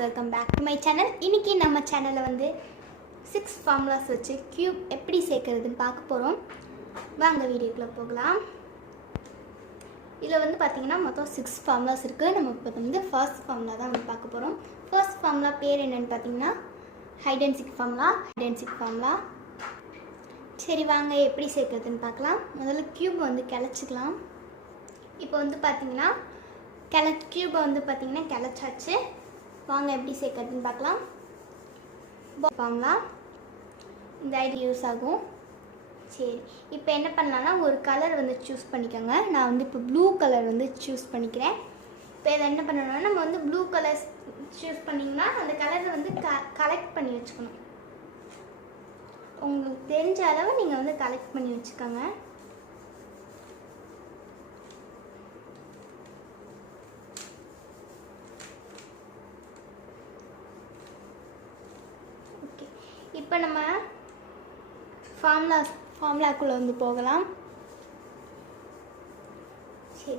Welcome back to my channel. இன்றைக்கி நம்ம சேனலில் வந்து 6 ஃபார்முலாஸ் வச்சு க்யூப் எப்படி சேர்க்குறதுன்னு பார்க்க போகிறோம். வாங்க வீடியோக்குள்ளே போகலாம். இதில் வந்து பார்த்திங்கன்னா மொத்தம் 6 ஃபார்முலாஸ் இருக்குது. நம்ம இப்போ வந்து ஃபர்ஸ்ட் ஃபார்முலா தான் வந்து பார்க்க போகிறோம். ஃபர்ஸ்ட் ஃபார்முலா பேர் என்னென்னு பார்த்தீங்கன்னா ஹைட் அண்ட் சீக் ஃபார்முலா. சரி வாங்க எப்படி சேர்க்குறதுன்னு பார்க்கலாம். முதல்ல க்யூப் வந்து கிளச்சிக்கலாம். இப்போ வந்து பார்த்திங்கன்னா க்யூபை வந்து பார்த்திங்கன்னா கிளச்சாச்சு. வாங்க எப்படி சேர்க்கறதுன்னு பார்க்கலாம். ஃபார்முலா இந்த ஐடியா யூஸ் ஆகும். சரி இப்போ என்ன பண்ணலான்னா ஒரு கலர் வந்து சூஸ் பண்ணிக்கோங்க. நான் வந்து இப்போ ப்ளூ கலர் வந்து சூஸ் பண்ணிக்கிறேன். இப்போ இதை என்ன பண்ணணும்னா நம்ம வந்து ப்ளூ கலர் சூஸ் பண்ணிங்கன்னா அந்த கலரை வந்து கலெக்ட் பண்ணி வச்சுக்கணும். உங்களுக்கு தெரிஞ்ச அளவு நீங்கள் வந்து கலெக்ட் பண்ணி வச்சுக்கோங்க. இப்போ நம்ம ஃபார்முலாக்குள்ளே வந்து போகலாம். சரி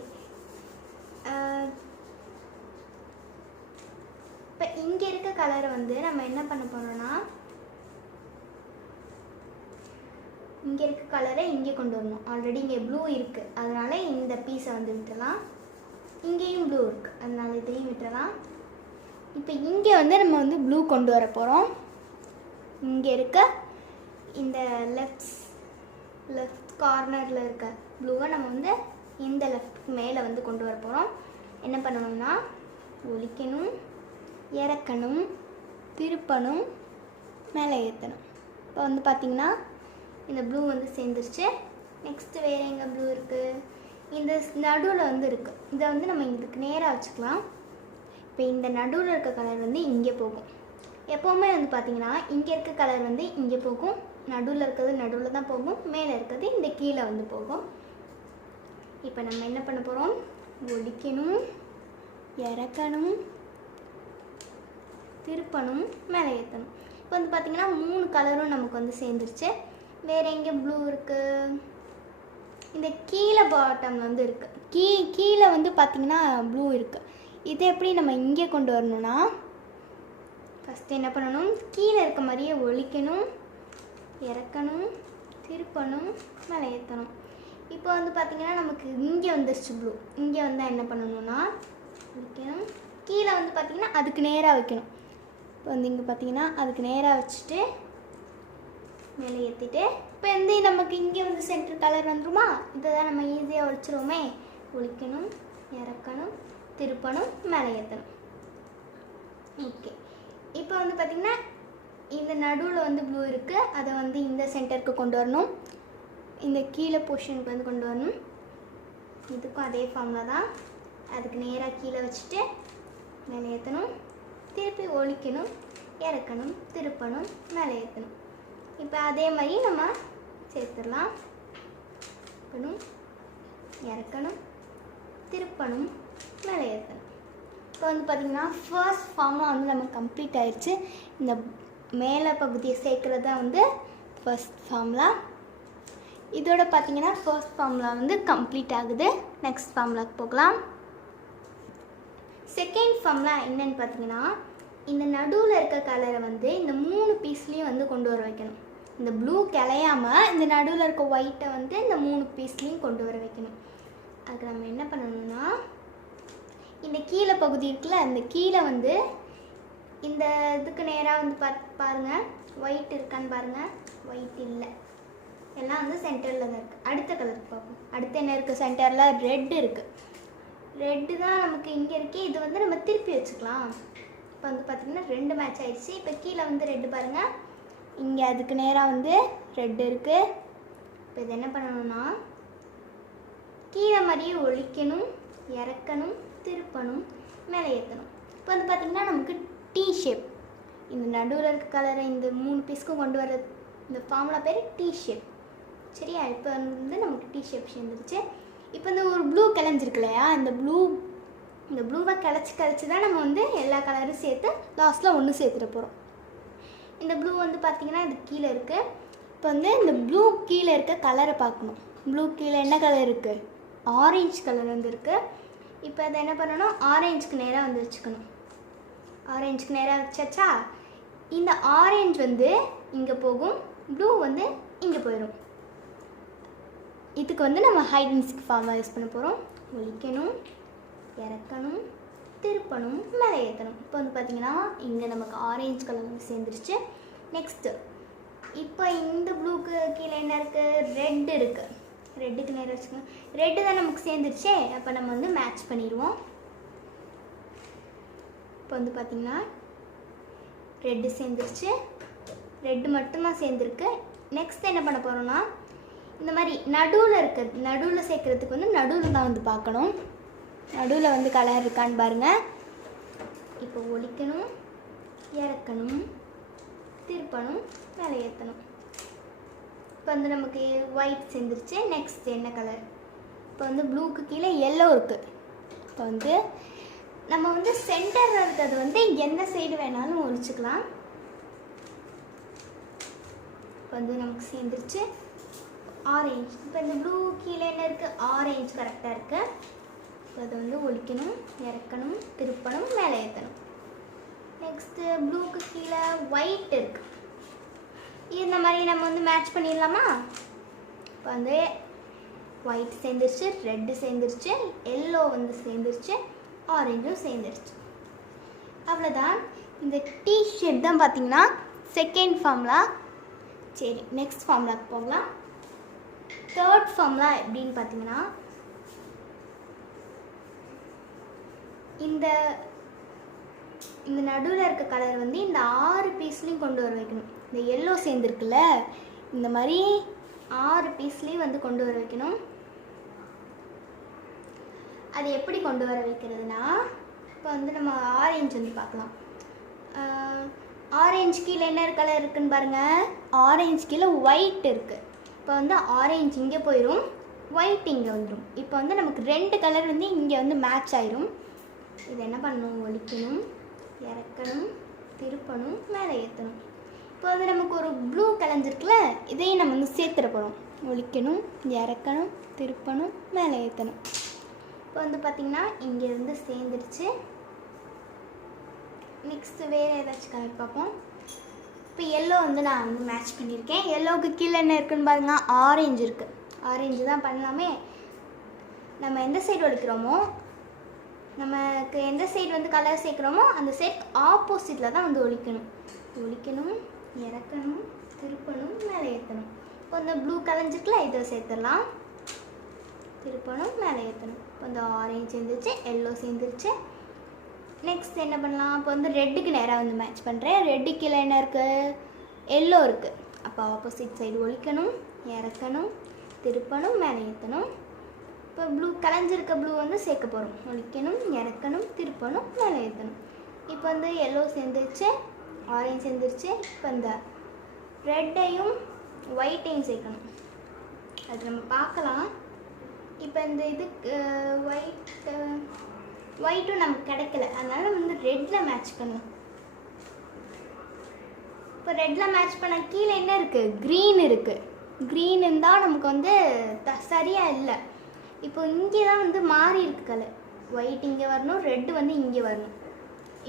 இப்போ இங்கே இருக்க கலரை வந்து நம்ம என்ன பண்ண போகிறோம்னா இங்கே இருக்க கலரை இங்கே கொண்டு வரணும். ஆல்ரெடி இங்கே ப்ளூ இருக்குது, அதனால இந்த பீஸை வந்து விட்டுடலாம். இங்கேயும் ப்ளூ இருக்குது, அதனால இதையும் விட்டுடலாம். இப்போ இங்கே வந்து நம்ம வந்து ப்ளூ கொண்டு வர போகிறோம். இங்கே இருக்க இந்த லெஃப்ட் கார்னரில் இருக்க ப்ளூவை நம்ம வந்து இந்த லெஃப்ட் மேலே வந்து கொண்டு வர போகிறோம். என்ன பண்ணணும்னா ஒலிக்கணும், இறக்கணும், திருப்பணும், மேலே ஏற்றணும். இப்போ வந்து பார்த்திங்கன்னா இந்த ப்ளூ வந்து சேர்ந்துருச்சு. நெக்ஸ்ட்டு வேறு எங்கே ப்ளூ இருக்குது? இந்த நடுவில் வந்து இருக்குது. இதை வந்து நம்ம இதுக்கு நேராக வச்சுக்கலாம். இப்போ இந்த நடுவில் இருக்க கலர் வந்து இங்கே போகும். எப்போவுமே வந்து பார்த்திங்கன்னா இங்கே இருக்க கலர் வந்து இங்கே போகும், நடுவில் இருக்கிறது நடுவில் தான் போகும், மேலே இருக்கிறது இந்த கீழே வந்து போகும். இப்போ நம்ம என்ன பண்ண போகிறோம்? ஒடிக்கணும், இறக்கணும், திருப்பணும், மேலே ஏற்றணும். இப்போ வந்து பார்த்திங்கன்னா 3 கலரும் நமக்கு வந்து சேர்ந்துருச்சு. வேறு எங்கே ப்ளூ இருக்குது? இந்த கீழே பாட்டமில் வந்து இருக்குது. கீழே வந்து பார்த்திங்கன்னா ப்ளூ இருக்குது. இதை எப்படி நம்ம இங்கே கொண்டு வரணும்னா ஃபஸ்ட்டு என்ன பண்ணணும்? கீழே இருக்க மாதிரியே ஒலிக்கணும், இறக்கணும், திருப்பணும், மேலே ஏற்றணும். இப்போ வந்து பார்த்திங்கன்னா நமக்கு இங்கே வந்துருச்சு ப்ளூ. இங்கே வந்தால் என்ன பண்ணணும்னா ஒலிக்கணும், கீழே வந்து பார்த்திங்கன்னா அதுக்கு நேராக வைக்கணும். இப்போ வந்து இங்கே பார்த்திங்கன்னா அதுக்கு நேராக வச்சுட்டு மேலே ஏற்றிட்டு இப்போ வந்து நமக்கு இங்கே வந்து சென்டர் கலர் வந்துருமா? இதை தான் நம்ம ஈஸியாக ஒழிச்சிருவோமே. ஒலிக்கணும், இறக்கணும், திருப்பணும், மேலே ஏற்றணும். ஓகே இப்போ வந்து பார்த்திங்கன்னா இந்த நடுவில் வந்து ப்ளூ இருக்குது, அதை வந்து இந்த சென்டருக்கு கொண்டு வரணும். இந்த கீழே போர்ஷனுக்கு வந்து கொண்டு வரணும். இதுக்கும் அதே ஃபார்முலா தான். அதுக்கு நேராக கீழே வச்சுட்டு மேலே ஏற்றணும், திருப்பி ஒலிக்கணும், இறக்கணும், திருப்பணும், மேலே ஏற்றணும். இப்போ அதே மாதிரி நம்ம சேர்த்துடலாம். இறக்கணும், திருப்பணும், மேலே ஏற்றணும். இப்போ வந்து பார்த்திங்கன்னா ஃபர்ஸ்ட் ஃபார்முலா வந்து நம்ம கம்ப்ளீட் ஆயிடுச்சு. இந்த மேலே பகுதியை சேர்க்குறது தான் வந்து ஃபர்ஸ்ட் ஃபார்முலா. இதோட பார்த்திங்கன்னா ஃபர்ஸ்ட் ஃபார்முலா வந்து கம்ப்ளீட் ஆகுது. நெக்ஸ்ட் ஃபார்முலாக்கு போகலாம். செகண்ட் ஃபார்முலா என்னன்னு பார்த்திங்கன்னா இந்த நடுவில் இருக்க கலரை வந்து இந்த 3 பீஸ்லேயும் வந்து கொண்டு வர வைக்கணும். இந்த ப்ளூ கிளையாமல் இந்த நடுவில் இருக்க ஒயிட்டை வந்து இந்த 3 பீஸ்லேயும் கொண்டு வர வைக்கணும். அதுக்கு நம்ம என்ன பண்ணணும்னா இந்த கீழே பகுதி இருக்குல்ல, இந்த கீழே வந்து இந்த இதுக்கு நேராக வந்து பாருங்கள் ஒயிட் இருக்கான்னு பாருங்கள். ஒயிட் இல்லை, எல்லாம் வந்து சென்டரில் தான் இருக்குது. அடுத்த கலருக்கு பார்ப்போம். அடுத்து என்ன இருக்குது? சென்டரில் ரெட் இருக்குது. ரெட்டு தான் நமக்கு இங்கே இருக்குது. இது வந்து நம்ம திருப்பி வச்சுக்கலாம். இப்போ வந்து பார்த்திங்கன்னா 2 மேட்ச் ஆகிடுச்சு. இப்போ கீழே வந்து ரெட்டு பாருங்கள், இங்கே அதுக்கு நேராக வந்து ரெட்டு இருக்குது. இப்போ இது என்ன பண்ணணும்னா கீழே மாதிரியே ஒழிக்கணும், இறக்கணும், திருப்பணும், மேலே ஏற்றணும். இப்போ வந்து பார்த்திங்கன்னா நமக்கு டீ ஷேப். இந்த நடுவில் இருக்க கலரை இந்த 3 பீஸ்க்கும் கொண்டு வர இந்த ஃபார்முலா பேர் டீ ஷேப். சரியா? இப்போ வந்து நமக்கு டீ ஷேப் சேர்ந்துருச்சு. இப்போ இந்த ஒரு ப்ளூ கிளஞ்சிருக்கு இல்லையா, இந்த ப்ளூவை கிளச்சி தான் நம்ம வந்து எல்லா கலரும் சேர்த்து லாஸ்ட்டில் ஒன்று சேர்த்துட போகிறோம். இந்த ப்ளூ வந்து பார்த்திங்கன்னா இது கீழே இருக்குது. இப்போ வந்து இந்த ப்ளூ கீழே இருக்க கலரை பார்க்கணும். ப்ளூ கீழே என்ன கலர் இருக்குது? ஆரஞ்சு கலர் வந்து இருக்குது. இப்போ அதை என்ன பண்ணணும்? ஆரஞ்சுக்கு நேராக வந்து வச்சுக்கணும். ஆரஞ்சுக்கு நேராக வச்சாச்சா? இந்த ஆரஞ்சு வந்து இங்கே போகும், ப்ளூ வந்து இங்கே போயிடும். இதுக்கு வந்து நம்ம hide and seek formula use பண்ண போகிறோம். ஒலிக்கணும், இறக்கணும், திருப்பணும், மேலே ஏற்றணும். இப்போ வந்து பார்த்திங்கன்னா இங்கே நமக்கு ஆரஞ்சு கலர் வந்து சேர்ந்துருச்சு. நெக்ஸ்ட்டு இப்போ இந்த ப்ளூக்கு கீழே என்ன இருக்குது? ரெட் இருக்குது. ரெட்டுக்கு நேரம் வச்சுக்கோங்க. ரெட்டு தான் நமக்கு சேர்ந்துருச்சே, அப்போ நம்ம வந்து மேட்ச் பண்ணிடுவோம். இப்போ வந்து பார்த்திங்கன்னா ரெட்டு சேர்ந்துருச்சு, ரெட்டு மட்டும்தான் சேர்ந்துருக்கு. நெக்ஸ்ட் என்ன பண்ண போகிறோம்னா இந்த மாதிரி நடுவில் சேர்க்குறதுக்கு வந்து நடுவில் தான் வந்து பார்க்கணும். நடுவில் வந்து கலர் இருக்கான்னு பாருங்கள். இப்போ ஒலிக்கணும், இறக்கணும், திருப்பணும், மேலே ஏற்றணும். இப்போ வந்து நமக்கு ஒயிட் சேர்ந்துருச்சு. நெக்ஸ்ட் என்ன கலர்? இப்போ வந்து ப்ளூக்கு கீழே எல்லோ இருக்குது. இப்போ வந்து நம்ம வந்து சென்டரில் இருக்கிறது வந்து எந்த சைடு வேணாலும் ஒழிச்சுக்கலாம். இப்போ வந்து நமக்கு சேர்ந்துருச்சு ஆரஞ்சு. இப்போ இந்த ப்ளூ கீழே என்ன இருக்குது? ஆரஞ்சு கரெக்டாக இருக்குது. இப்போ அதை வந்து ஒலிக்கணும், இறக்கணும், திருப்பணும், மேலே ஏற்றணும். நெக்ஸ்ட்டு ப்ளூக்கு கீழே ஒயிட் இருக்குது. இந்த மாதிரி நம்ம வந்து மேட்ச் பண்ணிடலாமா? இப்போ வந்து ஒயிட் சேர்ந்துருச்சு, ரெட்டு சேர்ந்துருச்சு, எல்லோ வந்து சேர்ந்துருச்சு, ஆரஞ்சும் சேர்ந்துருச்சு. அவ்வளோதான். இந்த டீ ஷேப் தான் பார்த்தீங்கன்னா செகண்ட் ஃபார்முலா. சரி, நெக்ஸ்ட் ஃபார்முலாக்கு போகலாம். தேர்ட் ஃபார்முலா எப்படின்னு பார்த்தீங்கன்னா இந்த நடுவில் இருக்க கலர் வந்து இந்த 6 பீஸ்லேயும் கொண்டு வர வைக்கணும். இந்த எல்லோ சேர்ந்துருக்குல்ல, இந்த மாதிரி 6 பீஸ்லேயும் வந்து கொண்டு வர வைக்கணும். அது எப்படி கொண்டு வர வைக்கிறதுனா, இப்போ வந்து நம்ம ஆரஞ்சு வந்து பார்க்கலாம். ஆரஞ்சு கீழே என்ன கலர் இருக்குதுன்னு பாருங்கள். ஆரஞ்சு கீழே ஒயிட் இருக்குது. இப்போ வந்து ஆரஞ்சு இங்கே போயிடும், ஒயிட் இங்கே வந்துடும். இப்போ வந்து நமக்கு 2 கலர் வந்து இங்கே வந்து மேட்ச் ஆயிரும். இது என்ன பண்ணணும்? ஒலிக்கணும், இறக்கணும், திருப்பணும், மேலே ஏற்றணும். இப்போ வந்து நமக்கு ஒரு ப்ளூ கலஞ்சிருக்குல்ல, இதையும் நம்ம வந்து சேர்த்துட போகிறோம். ஒலிக்கணும், இறக்கணும், திருப்பணும், மேலே ஏற்றணும். இப்போ வந்து பார்த்திங்கன்னா இங்கேருந்து சேர்ந்துருச்சு. நெக்ஸ்ட்டு வேறு ஏதாச்சும் கலர் பார்ப்போம். இப்போ எல்லோ வந்து நான் வந்து மேட்ச் பண்ணியிருக்கேன். எல்லோவுக்கு கீழே என்ன இருக்குதுன்னு பாருங்கள், ஆரஞ்சு இருக்குது. ஆரஞ்சு தான் பண்ணலாமே. நம்ம எந்த சைடு ஒலிக்கிறோமோ, நமக்கு எந்த சைடு வந்து கலர் சேர்க்குறோமோ அந்த சைட் ஆப்போசிட்டில் தான் வந்து ஒலிக்கணும். ஒலிக்கணும், இறக்கணும், திருப்பணும், மேலே ஏற்றணும். இப்போ இந்த ப்ளூ கலஞ்சிருக்குல, இதை சேர்த்துடலாம். திருப்பணும், மேலே ஏற்றணும். இப்போ இந்த ஆரஞ்சு சேர்ந்துருச்சு, எல்லோ சேர்ந்துருச்சு. நெக்ஸ்ட் என்ன பண்ணலாம்? இப்போ வந்து ரெட்டுக்கு நேராக வந்து மேட்ச் பண்ணுறேன். ரெட்டு கீழே என்ன இருக்குது? எல்லோ இருக்குது. அப்போ ஆப்போசிட் சைடு ஒலிக்கணும், இறக்கணும், திருப்பணும், மேலே ஏற்றணும். இப்போ ப்ளூ கலஞ்சிருக்க ப்ளூ வந்து சேர்க்க போகிறோம். ஒலிக்கணும், இறக்கணும், திருப்பணும், மேலே ஏற்றணும். இப்போ வந்து எல்லோ சேர்ந்துருச்சு, ஆரஞ்சு சேர்ந்துருச்சு. இப்போ இந்த ரெட்டையும் ஒயிட்டையும் சேர்க்கணும். அது நம்ம பார்க்கலாம். இப்போ இந்த இதுக்கு ஒயிட்டும் நமக்கு கிடைக்கல, அதனால் வந்து ரெட்டில் மேட்ச் பண்ணலாம். இப்போ ரெட்டில் மேட்ச் பண்ண கீழே என்ன இருக்குது? க்ரீன் இருக்குது. க்ரீன் இருந்தால் நமக்கு வந்து சரியாக இல்லை. இப்போ இங்கே தான் வந்து மாறி இருக்கு கலர். ஒயிட் இங்கே வரணும், ரெட்டு வந்து இங்கே வரணும்.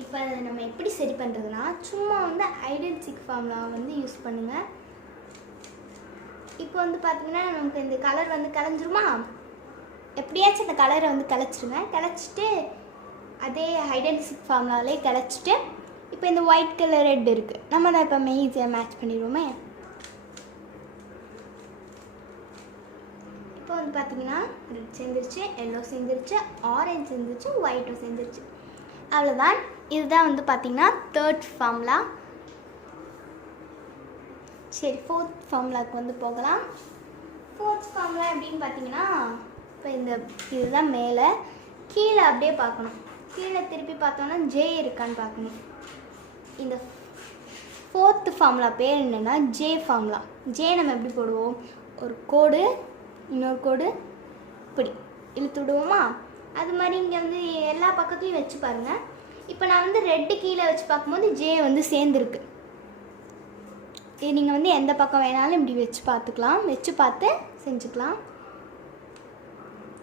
இப்போ அதை நம்ம எப்படி சரி பண்ணுறதுனா, சும்மா வந்து ஐடென்டிக் ஃபார்முலா வந்து யூஸ் பண்ணுங்கள். இப்போ வந்து பார்த்திங்கன்னா நமக்கு இந்த கலர் வந்து கலைஞ்சிருமா? எப்படியாச்சும் அந்த கலரை வந்து கலைச்சிருங்க. கலைச்சிட்டு அதே ஐடென்டிக் ஃபார்முலாவிலே கலைச்சிட்டு இப்போ இந்த ஒயிட் கலர் ரெட் இருக்குது, நம்ம தான் இப்போ ஈஸியாக மேட்ச் பண்ணிடுவோமே. இப்போ வந்து பார்த்திங்கன்னா ரெட் சேர்ந்துருச்சு, எல்லோ சேர்ந்துருச்சு, ஆரஞ்சு சேர்ந்துருச்சு, ஒயிட்டும் சேர்ந்துருச்சு. அவ்வளோதான். இதுதான் வந்து பார்த்திங்கன்னா தேர்ட் ஃபார்முலா. சரி, ஃபோர்த் ஃபார்முலாவுக்கு வந்து போகலாம். ஃபோர்த் ஃபார்முலா எப்படின்னு பார்த்தீங்கன்னா, இப்போ இதுதான் மேலே, கீழே அப்படியே பார்க்கணும். கீழே திருப்பி பார்த்தோன்னா ஜே இருக்கான்னு பார்க்கணும். இந்த ஃபோர்த்து ஃபார்முலா பேர் என்னென்னா ஜே ஃபார்முலா. ஜே நம்ம எப்படி போடுவோம்? ஒரு கோடு, இன்னொரு கோடு, இப்படி இழுத்து விடுவோமா? அது மாதிரி இங்கே வந்து எல்லா பக்கத்துலையும் வச்சு பாருங்கள். இப்போ நான் வந்து ரெட்டு கீழே வச்சு பார்க்கும்போது ஜே வந்து சேர்ந்துருக்கு. இது நீங்கள் வந்து எந்த பக்கம் வேணாலும் இப்படி வச்சு பார்த்துக்கலாம், வச்சு பார்த்து செஞ்சுக்கலாம்.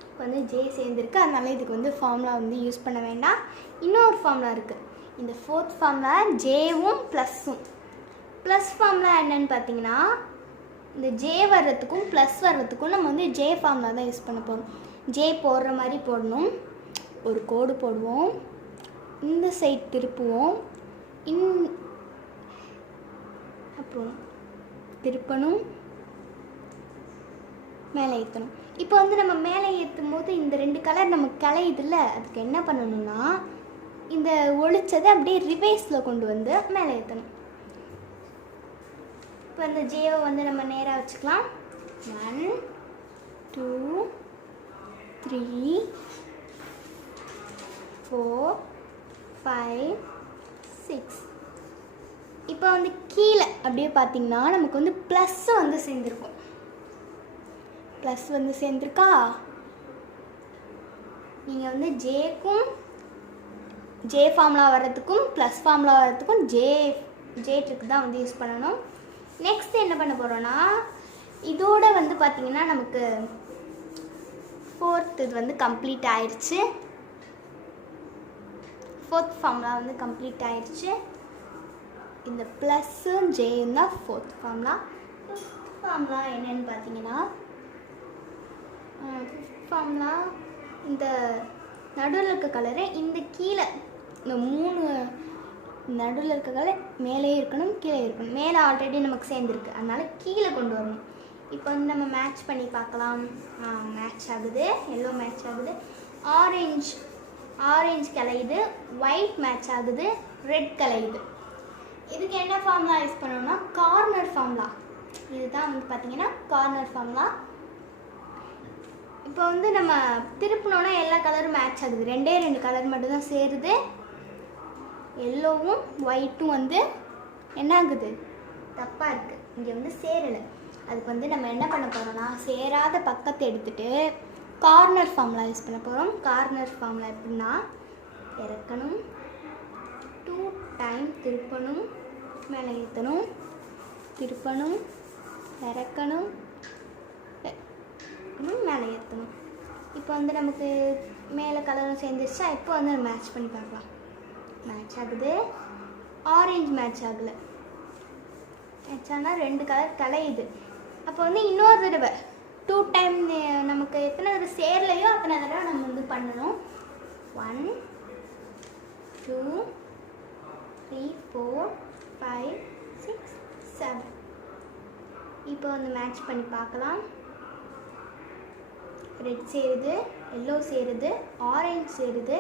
இப்போ வந்து ஜே சேர்ந்துருக்கு, அதனால இதுக்கு வந்து ஃபார்முலா வந்து யூஸ் பண்ண வேண்டாம். இன்னொரு ஃபார்முலா இருக்குது. இந்த ஃபோர்த் ஃபார்முலா ஜேவும் ப்ளஸ்ஸும். ப்ளஸ் ஃபார்முலா என்னன்னு பார்த்தீங்கன்னா இந்த ஜே வர்றதுக்கும் ப்ளஸ் வர்றதுக்கும் நம்ம வந்து ஜே ஃபார்முலா தான் யூஸ் பண்ண போகிறோம். ஜே போடுற மாதிரி போடணும். ஒரு கோடு போடுவோம், இந்த சைட் திருப்புவோம், அப்புறம் திருப்பணும், மேலே ஏற்றணும். இப்போ வந்து நம்ம மேலே ஏற்றும் போது இந்த 2 கலர் நமக்கு கலையுதுல்ல, அதுக்கு என்ன பண்ணணும்னா இந்த ஒளிச்சதை அப்படியே ரிவேர்ஸில் கொண்டு வந்து மேலே ஏற்றணும். இப்போ இந்த ஜேவை வந்து நம்ம நேராக வச்சுக்கலாம். 1 2 3 4 5 6. இப்போ வந்து கீழே அப்படியே பார்த்தீங்கன்னா நமக்கு வந்து ப்ளஸ் வந்து சேர்ந்துருக்கும். ப்ளஸ் வந்து சேர்ந்துருக்கா? நீங்கள் வந்து ஜேக்கும் ஜே ஃபார்முலா வர்றதுக்கும் ப்ளஸ் ஃபார்முலா வர்றதுக்கும் ஜே ட்ரிக் தான் வந்து யூஸ் பண்ணணும். நெக்ஸ்ட் என்ன பண்ண போகிறோன்னா இதோட வந்து பார்த்திங்கன்னா நமக்கு 4th இது வந்து கம்ப்ளீட் ஆயிடுச்சு. 4th ஃபார்முலா வந்து கம்ப்ளீட் ஆயிடுச்சு. இந்த ப்ளஸ்ஸும் ஜேயும் தான் 4th ஃபார்முலா. 5th ஃபார்முலா என்னன்னு பார்த்தீங்கன்னா 5th ஃபார்முலா இந்த நடுவில் இருக்க கலரை இந்த கீழே இந்த 3 நடுவில் இருக்க கலர் மேலே இருக்கணும், கீழே இருக்கணும். மேலே ஆல்ரெடி நமக்கு சேர்ந்துருக்கு, அதனால் கீழே கொண்டு வரணும். இப்போ வந்து நம்ம மேட்ச் பண்ணி பார்க்கலாம். மேட்ச் ஆகுது, எல்லோ மேட்ச் ஆகுது, ஆரஞ்சு கலையுது, ஒயிட் மேட்ச் ஆகுது, ரெட் கலையுது. இதுக்கு என்ன ஃபார்முலா யூஸ் பண்ணணும்னா கார்னர் ஃபார்முலா. இதுதான் வந்து பார்த்திங்கன்னா கார்னர் ஃபார்முலா. இப்போ வந்து நம்ம திருப்பினோன்னா எல்லா கலரும் மேட்ச் ஆகுது. 2 கலர் மட்டும்தான் சேருது. எல்லோவும் ஒயிட்டும் வந்து என்ன ஆகுது, தப்பாக இருக்குது, இங்கே வந்து சேரலை. அதுக்கு வந்து நம்ம என்ன பண்ண போகிறோம்னா சேராத பக்கத்தை எடுத்துகிட்டு கார்னர் ஃபார்முலா யூஸ் பண்ண போகிறோம். கார்னர் ஃபார்முலா எப்படின்னா இறக்கணும், 2 டைம் திருப்பணும், மேலே ஏற்றணும், திருப்பணும், இறக்கணும், மேலே ஏற்றணும். இப்போ வந்து நமக்கு மேலே கலரும் சேர்ந்துருச்சா? இப்போ வந்து நம்ம மேட்ச் பண்ணி பார்க்கலாம். மேட்ச் ஆகுது, ஆரஞ்சு மேட்ச் ஆகலை. மேட்ச் ஆனால் 2 கலர் கலையுது. அப்போ வந்து இன்னொரு தடவை 2 டைம் நமக்கு எத்தனை தடவை சேரலையோ அத்தனை தடவை நம்ம வந்து பண்ணணும். 1 2 3 4 5 6 7. இப்போ வந்து மேட்ச் பண்ணி பார்க்கலாம். ரெட் சேருது, எல்லோ சேருது, ஆரஞ்சு சேருது,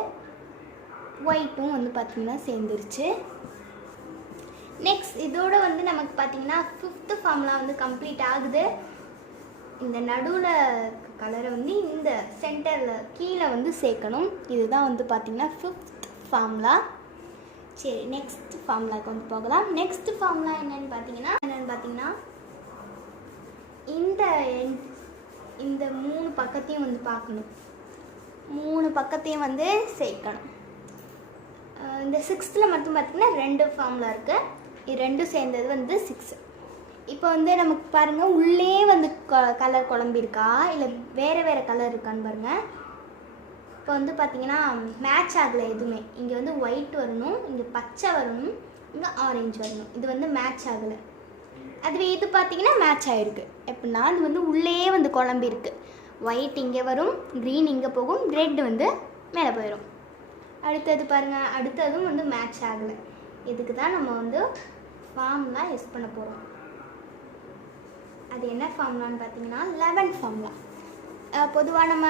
ஒயிட்டும் வந்து பார்த்திங்கன்னா சேர்ந்துருச்சு. நெக்ஸ்ட் இதோட வந்து நமக்கு பார்த்திங்கன்னா 5th ஃபார்முலா வந்து கம்ப்ளீட் ஆகுது. இந்த நடுவில் கலரை வந்து இந்த சென்டரில் கீழே வந்து சேர்க்கணும். இதுதான் வந்து பார்த்திங்கன்னா 5th ஃபார்முலா. சரி, நெக்ஸ்ட் ஃபார்முலாவுக்கு வந்து போகலாம். நெக்ஸ்ட் ஃபார்முலா என்னென்னு பார்த்தீங்கன்னா இந்த 3 பக்கத்தையும் வந்து பார்க்கணும். 3 பக்கத்தையும் வந்து சேர்க்கணும். இந்த 6th மட்டும் பார்த்திங்கன்னா 2 ஃபார்முலா இருக்குது. இது 2 சேர்ந்தது வந்து 6. இப்போ வந்து நமக்கு பாருங்கள் உள்ளே வந்து கலர் குழம்பிருக்கா இல்லை வேறு கலர் இருக்கான்னு பாருங்கள். இப்போ வந்து பார்த்திங்கன்னா மேட்ச் ஆகலை எதுவுமே. இங்கே வந்து ஒயிட் வரணும், இங்கே பச்சை வரணும், இங்கே ஆரஞ்சு வரணும். இது வந்து மேட்ச் ஆகலை. அதுவே இது பார்த்திங்கன்னா மேட்ச் ஆகிருக்கு. எப்படின்னா அது வந்து உள்ளே வந்து குழம்பிருக்கு. ஒயிட் இங்கே வரும், க்ரீன் இங்கே போகும், ரெட் வந்து மேலே போயிடும். அடுத்தது பாருங்கள், அடுத்ததும் வந்து மேட்ச் ஆகலை. இதுக்கு தான் நம்ம வந்து ஃபார்முலா யூஸ் பண்ண போகிறோம். அது என்ன ஃபார்முலான்னு பார்த்தீங்கன்னா 11 ஃபார்முலா. பொதுவாக நம்ம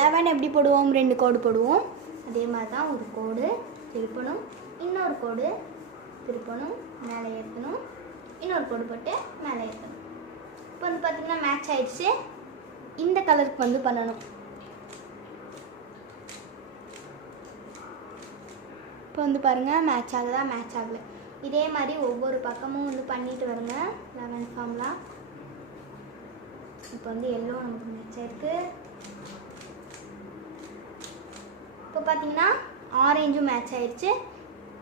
11 எப்படி போடுவோம்? 2 கோடு போடுவோம். அதே மாதிரி தான் ஒரு கோடு திருப்பணும், இன்னொரு கோடு திருப்பணும், மேலே ஏற்றணும், இன்னொரு கோடு போட்டு மேலே ஏற்றணும். இப்போ வந்து பார்த்திங்கன்னா மேட்ச் ஆயிடுச்சு. இந்த கலருக்கு வந்து பண்ணணும். இப்போ வந்து பாருங்கள் மேட்ச் ஆகுதா? மேட்ச் ஆகலை. இதே மாதிரி ஒவ்வொரு பக்கமும் வந்து பண்ணிட்டு வருங்க 11 ஃபார்முலா. இப்போ வந்து எல்லோ நமக்கு மேட்ச் ஆயிருக்கு. இப்போ பார்த்தீங்கன்னா ஆரஞ்சும் மேட்ச் ஆயிடுச்சு.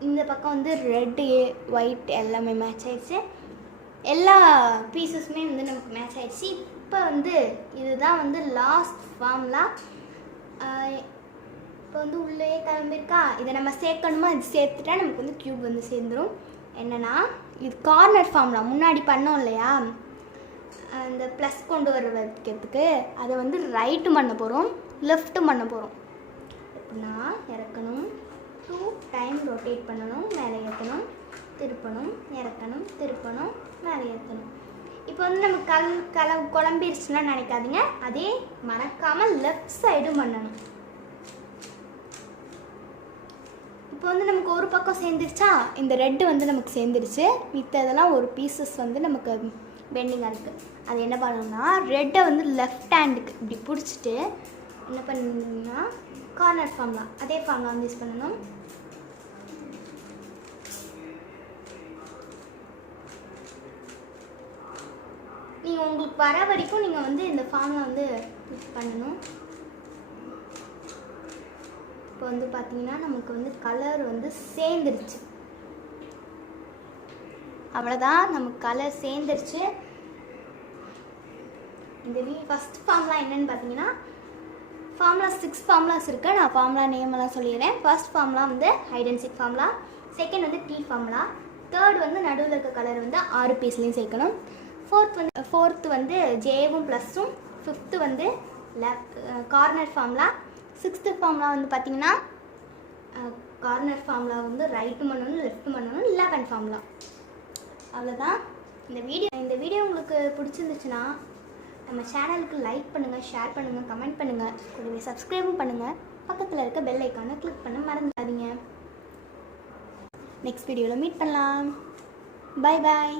இந்த பக்கம் வந்து ரெட்டு ஒயிட் எல்லாமே மேட்ச் ஆயிடுச்சு. எல்லா பீசஸுமே வந்து நமக்கு மேட்ச் ஆயிடுச்சு. இப்போ வந்து இதுதான் வந்து லாஸ்ட் ஃபார்முலா. இப்போ வந்து உள்ளே கிளம்பிருக்கா. இதை நம்ம சேர்க்கணுமா, இது சேர்த்துட்டா நமக்கு வந்து க்யூப் வந்து சேர்ந்துடும். என்னென்னா இது கார்னர் ஃபார்முலா முன்னாடி பண்ணோம் இல்லையா, அந்த ப்ளஸ் கொண்டு வர வைக்கிறதுக்கு அதை வந்து ரைட்டும் பண்ண போகிறோம், லெஃப்ட்டும் பண்ண போகிறோம். எப்படின்னா இறக்கணும், 2 டைம் ரொட்டேட் பண்ணணும், மேலே ஏற்றணும், திருப்பணும், இறக்கணும், திருப்பணும், மேலே ஏற்றணும். இப்போ வந்து நம்ம குழம்பிருச்சுன்னா நினைக்காதீங்க, அதே மறக்காமல் லெஃப்ட் சைடும் பண்ணணும். இப்போ வந்து நமக்கு ஒரு பக்கம் சேர்ந்துருச்சா, இந்த ரெட்டு வந்து நமக்கு சேர்ந்துருச்சு. மித்ததெல்லாம் ஒரு பீசஸ் வந்து நமக்கு பெண்டிங்காக இருக்குது. அது என்ன பண்ணணும்னா ரெட்டை வந்து லெஃப்ட் ஹேண்டுக்கு இப்படி பிடிச்சிட்டு என்ன பண்ணணும்னா கார்னர் ஃபார்முலா, அதே ஃபார்முலா வந்து யூஸ் பண்ணணும். நீங்கள் உங்களுக்கு வர வரைக்கும் நீங்கள் வந்து இந்த ஃபார்முலா வந்து யூஸ் பண்ணணும். இப்போ வந்து பார்த்தீங்கன்னா நமக்கு வந்து கலர் வந்து சேர்ந்துருச்சு. அவ்வளோதான், நமக்கு கலர் சேர்ந்துருச்சு. இந்த ஃபஸ்ட் ஃபார்முலா என்னென்னு பார்த்தீங்கன்னா ஃபார்முலா 6 ஃபார்முலாஸ் இருக்குது. நான் ஃபார்முலா நேமெல்லாம் சொல்லிடுறேன். ஃபர்ஸ்ட் ஃபார்முலா வந்து hide and seek formula, second வந்து டீ ஃபார்முலா, தேர்ட் வந்து நடுவில் இருக்க கலர் வந்து 6 பீஸ்லையும் சேர்க்கணும், ஃபோர்த்து வந்து ஜேவும் ப்ளஸ்ஸும், ஃபிஃப்த்து வந்து கார்னர் ஃபார்முலா, சிக்ஸ்த்து ஃபார்முலா வந்து பார்த்திங்கன்னா கார்னர் ஃபார்முலா வந்து ரைட்டும் பண்ணணும், லெஃப்ட்டும் பண்ணணும், 11 ஃபார்முலா. அவ்வளோதான். இந்த வீடியோ உங்களுக்கு பிடிச்சிருந்துச்சுன்னா நம்ம சேனலுக்கு லைக் பண்ணுங்கள், ஷேர் பண்ணுங்கள், கமெண்ட் பண்ணுங்கள், கூடவே சப்ஸ்கிரைபும் பண்ணுங்கள். பக்கத்தில் இருக்க பெல் ஐக்கானை கிளிக் பண்ண மறந்துடாதீங்க. நெக்ஸ்ட் வீடியோவில் மீட் பண்ணலாம். Bye bye.